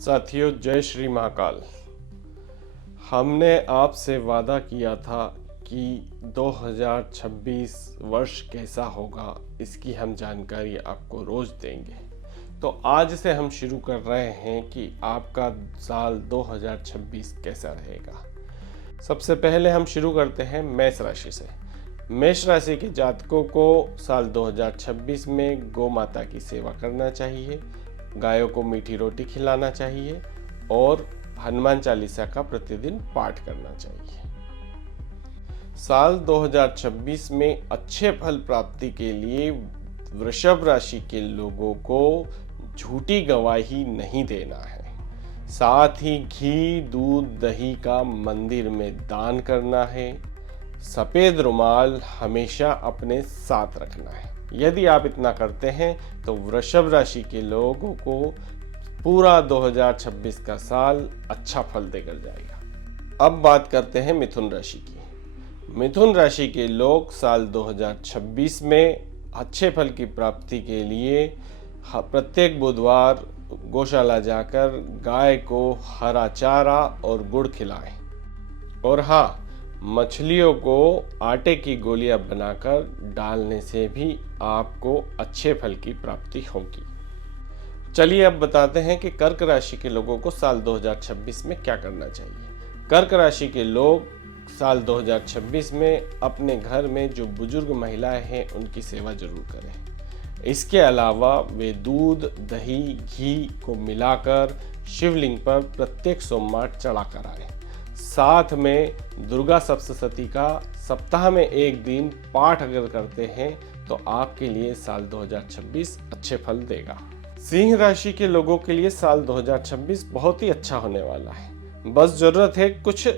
साथियों, जय श्री महाकाल। हमने आपसे वादा किया था कि 2026 वर्ष कैसा होगा, इसकी हम जानकारी आपको रोज देंगे। तो आज से हम शुरू कर रहे हैं कि आपका साल 2026 कैसा रहेगा। सबसे पहले हम शुरू करते हैं मेष राशि से। मेष राशि के जातकों को साल 2026 में गौ माता की सेवा करना चाहिए, गायों को मीठी रोटी खिलाना चाहिए और हनुमान चालीसा का प्रतिदिन पाठ करना चाहिए। साल 2026 में अच्छे फल प्राप्ति के लिए वृषभ राशि के लोगों को झूठी गवाही नहीं देना है। साथ ही घी, दूध, दही का मंदिर में दान करना है। सफेद रुमाल हमेशा अपने साथ रखना है। यदि आप इतना करते हैं तो वृषभ राशि के लोगों को पूरा 2026 का साल अच्छा फल देकर जाएगा। अब बात करते हैं मिथुन राशि की। मिथुन राशि के लोग साल 2026 में अच्छे फल की प्राप्ति के लिए प्रत्येक बुधवार गौशाला जाकर गाय को हरा चारा और गुड़ खिलाएं। और हाँ, मछलियों को आटे की गोलियां बनाकर डालने से भी आपको अच्छे फल की प्राप्ति होगी। चलिए अब बताते हैं कि कर्क राशि के लोगों को साल 2026 में क्या करना चाहिए। कर्क राशि के लोग साल 2026 में अपने घर में जो बुजुर्ग महिलाएं हैं उनकी सेवा जरूर करें। इसके अलावा वे दूध, दही, घी को मिलाकर शिवलिंग पर प्रत्येक सोमवार चढ़ा कर आए। साथ में दुर्गा सप्तशती का सप्ताह में एक दिन पाठ अगर करते हैं तो आपके लिए साल 2026 अच्छे फल देगा। सिंह राशि के लोगों के लिए साल 2026 बहुत ही अच्छा होने वाला है। बस जरूरत है कुछ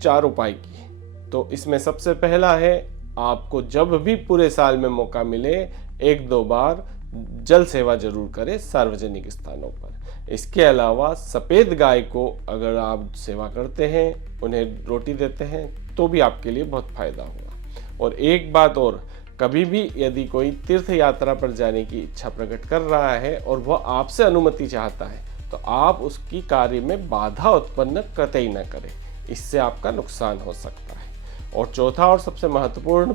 4 उपाय की। तो इसमें सबसे पहला है, आपको जब भी पूरे साल में मौका मिले 1-2 बार जल सेवा जरूर करें सार्वजनिक स्थानों पर। इसके अलावा सफ़ेद गाय को अगर आप सेवा करते हैं, उन्हें रोटी देते हैं तो भी आपके लिए बहुत फायदा होगा। और एक बात और, कभी भी यदि कोई तीर्थ यात्रा पर जाने की इच्छा प्रकट कर रहा है और वह आपसे अनुमति चाहता है तो आप उसकी कार्य में बाधा उत्पन्न कतई न करें, इससे आपका नुकसान हो सकता है। और चौथा और सबसे महत्वपूर्ण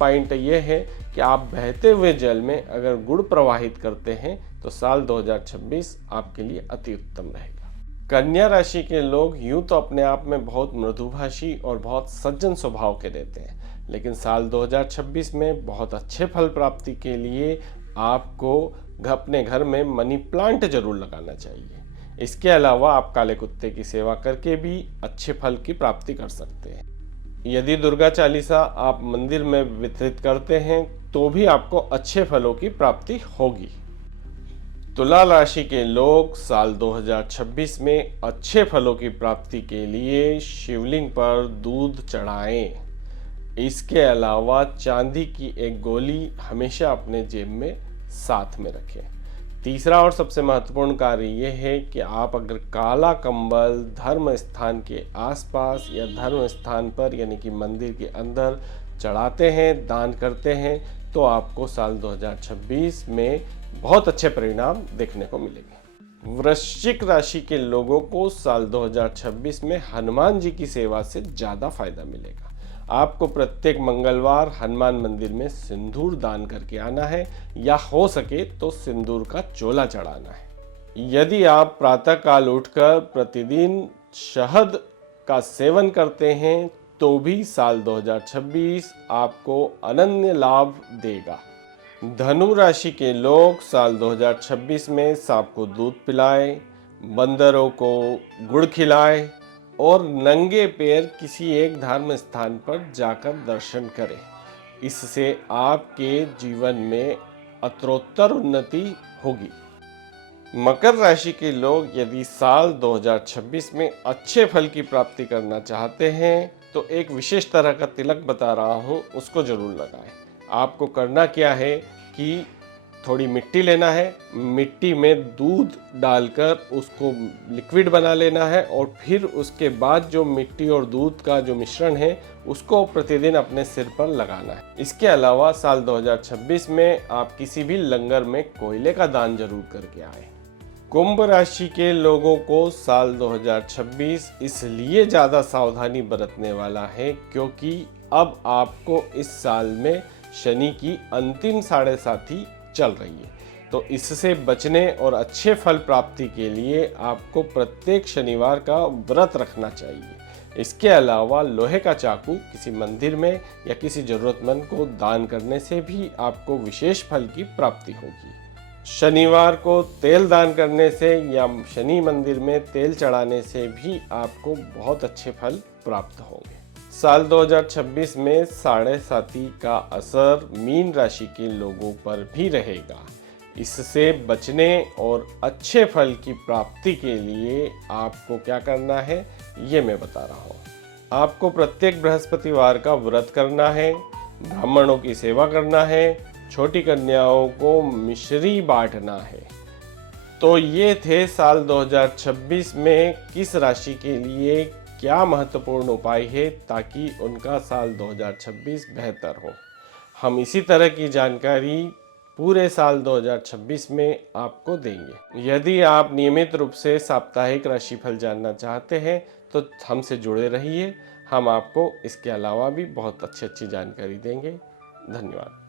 पॉइंट यह है कि आप बहते हुए जल में अगर गुड़ प्रवाहित करते हैं तो साल 2026 आपके लिए अति उत्तम रहेगा। कन्या राशि के लोग यूं तो अपने आप में बहुत मृदुभाषी और बहुत सज्जन स्वभाव के रहते हैं, लेकिन साल 2026 में बहुत अच्छे फल प्राप्ति के लिए आपको अपने घर में मनी प्लांट जरूर लगाना चाहिए। इसके अलावा आप काले कुत्ते की सेवा करके भी अच्छे फल की प्राप्ति कर सकते हैं। यदि दुर्गा चालीसा आप मंदिर में वितरित करते हैं तो भी आपको अच्छे फलों की प्राप्ति होगी। तुला राशि के लोग साल 2026 में अच्छे फलों की प्राप्ति के लिए शिवलिंग पर दूध चढ़ाएं। इसके अलावा चांदी की एक गोली हमेशा अपने जेब में साथ में रखें। तीसरा और सबसे महत्वपूर्ण कार्य यह है कि आप अगर काला कंबल धर्म स्थान के आसपास या धर्म स्थान पर यानी कि मंदिर के अंदर चढ़ाते हैं, दान करते हैं, तो आपको साल 2026 में बहुत अच्छे परिणाम देखने को मिलेंगे। वृश्चिक राशि के लोगों को साल 2026 में हनुमान जी की सेवा से ज़्यादा फायदा मिलेगा। आपको प्रत्येक मंगलवार हनुमान मंदिर में सिंदूर दान करके आना है या हो सके तो सिंदूर का चोला चढ़ाना है। यदि आप प्रातःकाल उठकर प्रतिदिन शहद का सेवन करते हैं तो भी साल 2026 आपको अनन्य लाभ देगा। धनु राशि के लोग साल 2026 में सांप को दूध पिलाएं, बंदरों को गुड़ खिलाएं और नंगे पैर किसी एक धार्म स्थान पर जाकर दर्शन करें। इससे आपके जीवन में उत्तरोत्तर उन्नति होगी। मकर राशि के लोग यदि साल 2026 में अच्छे फल की प्राप्ति करना चाहते हैं तो एक विशेष तरह का तिलक बता रहा हूँ, उसको जरूर लगाएं। आपको करना क्या है कि थोड़ी मिट्टी लेना है, मिट्टी में दूध डालकर उसको लिक्विड बना लेना है और फिर उसके बाद जो मिट्टी और दूध का जो मिश्रण है उसको प्रतिदिन अपने सिर पर लगाना है। इसके अलावा साल 2026 में आप किसी भी लंगर में कोयले का दान जरूर करके आए। कुंभ राशि के लोगों को साल 2026 इसलिए ज़्यादा सावधानी बरतने वाला है क्योंकि अब आपको इस साल में शनि की अंतिम साढ़े साथी चल रही है। तो इससे बचने और अच्छे फल प्राप्ति के लिए आपको प्रत्येक शनिवार का व्रत रखना चाहिए। इसके अलावा लोहे का चाकू किसी मंदिर में या किसी जरूरतमंद को दान करने से भी आपको विशेष फल की प्राप्ति होगी। शनिवार को तेल दान करने से या शनि मंदिर में तेल चढ़ाने से भी आपको बहुत अच्छे फल प्राप्त होंगे। साल 2026 में साढ़े साती का असर मीन राशि के लोगों पर भी रहेगा। इससे बचने और अच्छे फल की प्राप्ति के लिए आपको क्या करना है ये मैं बता रहा हूँ। आपको प्रत्येक बृहस्पतिवार का व्रत करना है, ब्राह्मणों की सेवा करना है, छोटी कन्याओं को मिश्री बांटना है। तो ये थे साल 2026 में किस राशि के लिए क्या महत्वपूर्ण उपाय है ताकि उनका साल 2026 बेहतर हो। हम इसी तरह की जानकारी पूरे साल 2026 में आपको देंगे। यदि आप नियमित रूप से साप्ताहिक राशिफल जानना चाहते हैं तो हमसे जुड़े रहिए। हम आपको इसके अलावा भी बहुत अच्छी जानकारी देंगे। धन्यवाद।